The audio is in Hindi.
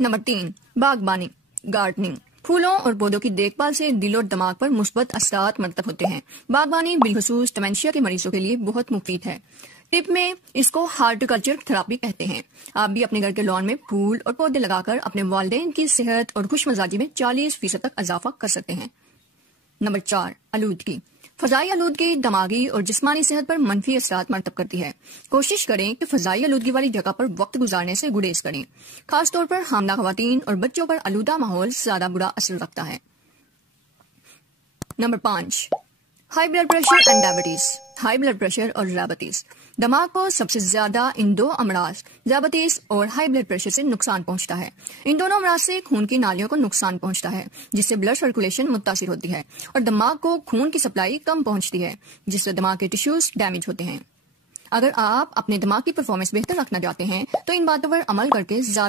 नंबर 3, बागबानी, गार्डनिंग। फूलों और पौधों की देखभाल से दिल और दिमाग पर मुस्बत असरात मरतब होते हैं। बागबानी बिलखसूस डिमेंशिया के मरीजों के लिए बहुत मुफीद है। टिप में इसको हार्टिकल्चर थेरेपी कहते हैं। आप भी अपने घर के लॉन में फूल और पौधे लगाकर अपने वालिदैन की सेहत और खुशमजाजी में 40% तक इजाफा कर सकते हैं। नंबर 4, आलूदगी। फजाई आलूदगी दिमागी और जिस्मानी सेहत पर मनफी असरात मरतब करती है। कोशिश करें कि फजाई आलूदगी वाली जगह पर वक्त गुजारने से गुरेज करें। खासतौर पर हामला खवातीन और बच्चों पर आलूदा माहौल ज्यादा बुरा असर रखता है। Number 5, high blood pressure and diabetes. High blood pressure और डायबिटीज दिमाग को सबसे ज्यादा इन दो अमराज डायबिटीज और हाई ब्लड प्रेशर से नुकसान पहुंचता है। इन दोनों अमराज से खून की नालियों को नुकसान पहुंचता है, जिससे ब्लड सर्कुलेशन मुतासिर होती है और दिमाग को खून की सप्लाई कम पहुंचती है, जिससे दिमाग के टिश्यूज डैमेज होते हैं। अगर आप अपने दिमाग की परफॉर्मेंस बेहतर रखना चाहते हैं तो इन बातों पर अमल करके ज्यादा